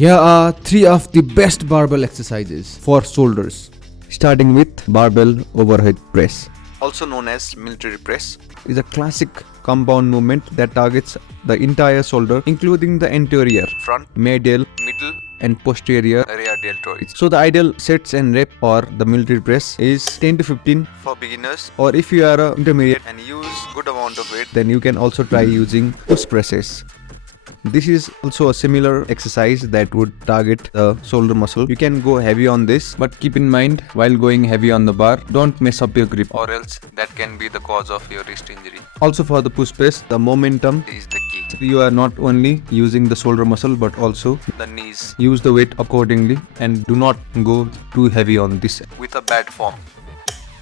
Here are 3 of the best barbell exercises for shoulders. Starting with barbell overhead press. Also known as military press, Is a classic compound movement that targets the entire shoulder, including the anterior, front, medial, middle, and posterior. rear deltoids. So the ideal sets and rep or the military press is 10 to 15, For beginners or if you are a intermediate, and use good amount of weight, then you can also try using push presses. This is also a similar exercise that would target the shoulder muscle. You can go heavy on this, but keep in mind while going heavy on the bar, don't mess up your grip. or else that can be the cause of your wrist injury. Also for the push press, the momentum, Is the key. you are not only using the shoulder muscle but also The knees use the weight accordingly and do not go too heavy on this. with a bad form.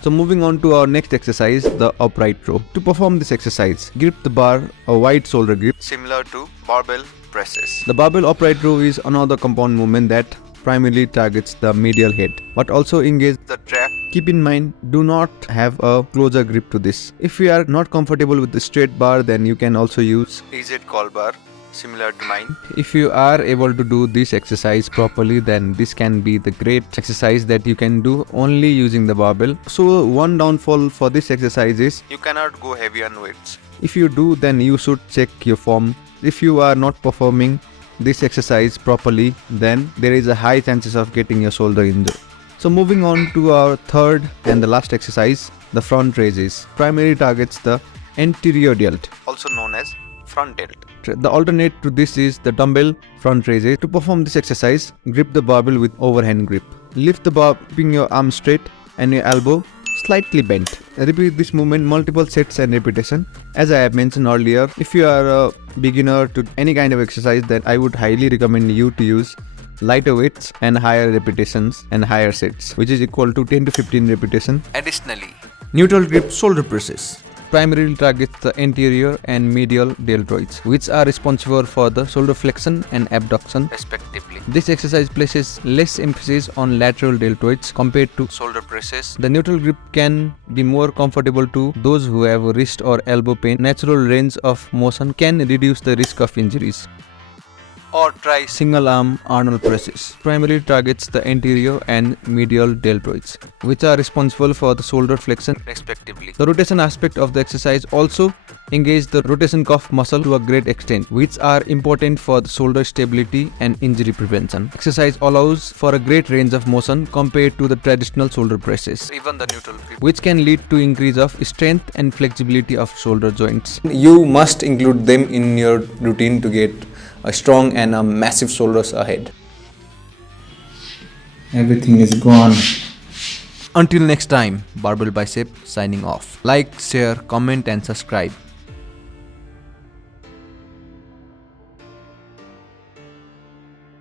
So moving on to our next exercise, the upright row. To perform this exercise, grip the bar a wide shoulder grip. Similar to barbell presses. The barbell upright row is another compound movement that primarily targets the medial head but also engage The trap, Keep in mind, do not have a closer grip to this. If you are not comfortable with the straight bar, then you can also use. is it call bar, similar to mine. If you are able to do this exercise properly, then this can be the great exercise that you can do only using the barbell. So one downfall for this exercise is, You cannot go heavy on weights. if you do, then you should check your form. If you are not performing this exercise properly, then there is a high chances of getting your shoulder injured. So moving on to our third and the last exercise, the front raises. Primarily targets the anterior delt. Also known as front delt. The alternate to this is the dumbbell front raises. To perform this exercise, grip the barbell with overhand grip. Lift the bar, keeping your arm straight and your elbow slightly bent. Repeat this movement multiple sets and repetition. As I have mentioned earlier, if you are a beginner to any kind of exercise, then I would highly recommend you to use lighter weights and higher repetitions and higher sets, which is equal to 10 to 15 repetition. Additionally, Neutral grip shoulder presses. Primarily targets the anterior and medial deltoids, which are responsible for the shoulder flexion and abduction. respectively, This exercise places less emphasis on lateral deltoids compared to shoulder presses, the neutral grip can be more comfortable to those who have wrist or elbow pain. Natural range of motion can reduce the risk of injuries. or try Single arm Arnold presses primarily targets the anterior and medial deltoids, which are responsible for the shoulder flexion. respectively. The rotation aspect of the exercise also engage the rotation cuff muscle to a great extent, which are important for the shoulder stability and injury prevention. Exercise allows for a great range of motion compared to the traditional shoulder presses, Even the neutral grip. which can lead to increase of strength and flexibility of shoulder joints. You must include them in your routine to get a strong and a massive shoulders ahead. Everything is gone. Until next time, Barbell Bicep signing off. Like, share, comment and subscribe.